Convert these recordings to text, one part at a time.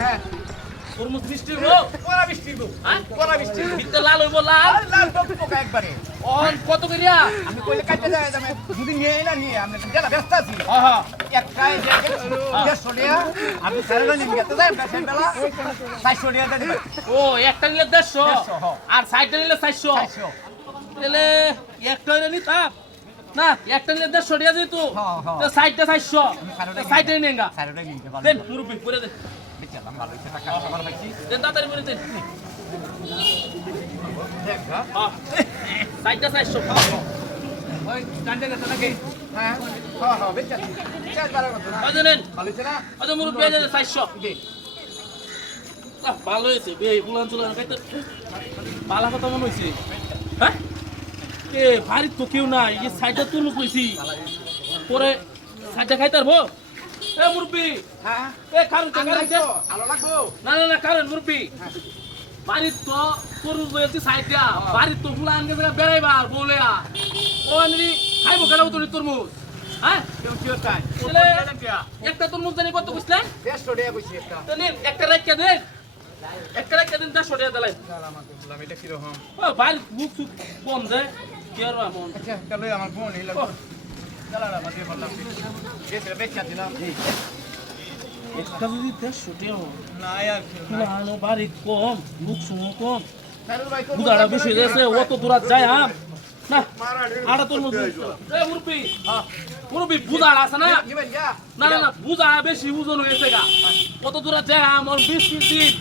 হ্যাঁ তরমুজ মিষ্টি হইব কোরা মিষ্টি গো হ্যাঁ কোরা মিষ্টি ভিতরে লাল হইব লাল লাল পোকা একবারে অন কত করিয়া আমি কইলে কাটতে যায় আমি যদি নিয়ে না নিয়ে আমি জেলা ব্যস্ত আছি হ্যাঁ একটাই দেড়শো টাকা আমি সারা নিয়ে গেতে যাই বেসন বেলা 400 টাকা দেবে ও একটা নিলে 150 150 আর সাইডটা নিলে 400 400 তাহলে একটা হইলে নিতাম না একটা নিলে 150 টাকা যেত হ্যাঁ, হ্যাঁ। তো সাইডটা 400 সাইডে নেঙ্গা সারাটা নিয়ে গেতে দেন মুরব্বি করে দেন বেচালাম ভালো হইছে টাকা আমার পাইছি দেন তাড়াতাড়ি করে দেন দেখ হ্যাঁ সাইডটা 400 ওই কান্ডে গেছে নাকি হ্যাঁ হ্যাঁ বেচালাম চার বারের মতো না কত নেন ভালো হইছে না কত মুরব্বি আছে 400 দে ভালো হয়েছে বে বুলান চুলান খাইতে পালা কথা মনে হয়েছে হ্যাঁ এ বাড়ির তো কেউ নাই এই সাইডটা তরমুজ কইছি পরে সাইডটা খাইতে পারবো এ মুরব্বি হ্যাঁ এ কারণ ভালো লাগবো না না না কারণ মুরব্বি বাড়ির তো তরমুজ বলছি সাইডটা বাড়ির তো ফুলান গেছে বেড়াইবা বলে ও আনলি খাইবো কেন তুমি তরমুজ হ্যাঁ কেউ কি চাই তাহলে একটা তরমুজ জানি কত বুঝলেন 150 টাকা কইছি একটা তাহলে একটা রাখকে দেন একটা রাখকে দেন 100 টাকা দিলাই আমাকে বললাম এটা কি রকম ও ভাই বুক সুক কম দেয় কি আর এমন আচ্ছা তাহলে আমার ফোন এই লাগবে চালা না মাঝে বললাম গেছে বেচা দিলাম একটা যদি 150 টাকা না আর পুরানো বাড়ি কম বুক সুমো কম সারুল ভাই বুদাটা বেশি গেছে অত দূরাত যায় আম না আড়া তোর মধ্যে এ মুরব্বি হ্যাঁ মুরব্বি বুদাড় আছে না নিবেন যা না না না বুদা বেশি ওজন হয়েছে গা কত দূরাত যায় আম আর 20 দিন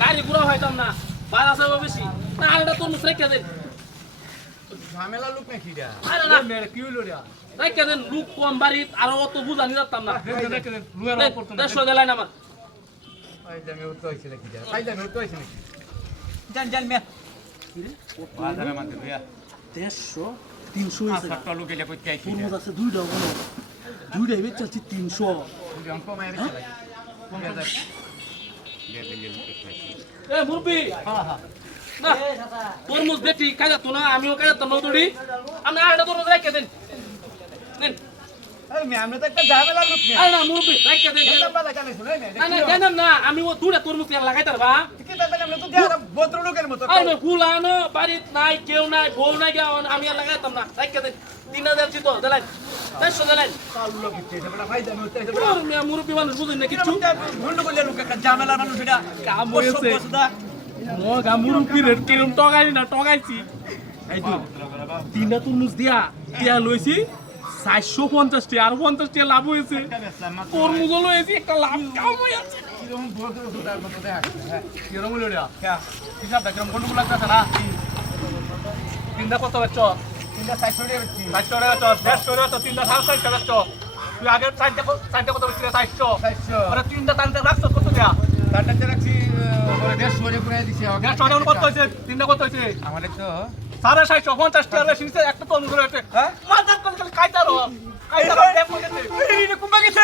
গাড়ি ঘোরা হইতাম না বার আছে বেশি না আড়া তোর মুখ রেখে দেন ঝামেলা লোক নাকি রা আরে না মেরে কি হলো রে রেখে দেন লোক কম বাড়িত আর অত বুঝা নিতাম না রেখে দেন লুয়ার করতে না 150 দিলাই না আমার আই দামে উঠতে হইছে নাকি যা আই দামে উঠতে হইছে নাকি জান জান মে বাজারে মাঝে ভাইয়া 150 300 হয়েছে সত্তর লোক এলে কইতে আইছি তোর মধ্যে আছে দুইটা বলো দুইটা বেচে আছে 300 তুমি অঙ্ক মায়ের চালাই কমে যায় গেলে গেলে এ মুরব্বি হ্যাঁ হ্যাঁ না তরমুজ দেখি কাজা তো না আমিও কাজা তো নদুড়ি আমি আড়া তরমুজ রেখে দেন নেন আরে মে আমরা তো একটা ঝামেলা লোক মে আরে না মুরব্বি রেখে দেন এটা বালা জানে শুনে নে না না জানেন না আমি ও দুটা তরমুজ লাগাইতে পারবা কি দাদা আমরা তো দেয়া বত্র লোকের মতো আরে ফুলানো বাড়িত নাই কেউ নাই বউ নাই গা আমি আর লাগাইতাম না রেখে দেন 3000 ছিল দিলেন 400 দিলেন কাল লোক ইচ্ছে এটা ভাই দামে উঠতে হইছে তোর মিয়া মুরব্বি মানুষ বুঝেন না কিছু ভুল বললে লোক একটা ঝামেলা মানুষ এটা কাম হয়েছে মগা মুরব্বি রেট কিরম টগাই না টগাইছি এই তো তিনটা তরমুজ দিয়া লইছি 450 টাকা আর 50 টাকা লাভ হয়েছে তরমুজ লইছি একটা লাভ কাম হয়েছে কিরকম বড় সুতার মতো দেখা হ্যাঁ কিরম হলো রে হ্যাঁ হিসাবটা কিরম গন্ডগোল লাগতেছে না তিনটা কত বেচছ তিনটা 400 টাকা বেচছি 400 টাকা বেচছ 150 টাকা তো তিনটা 450 টাকা বেচছ তুই আগের চারটা কত বেচছিস 400 400 আরে তিনটা টানতে রাখছ কত দেয়া তারটা রাখছি পরে 150 টাকা করে দিছি 150 টাকা কত হইছে তিনটা কত হইছে আমাদের তো 450 টাকা বেশি নিছে একটা তরমুজ হইছে হ্যাঁ মাথার করে খাইতারো খাইতারো দেখ মনে এই কুম্বা গেছে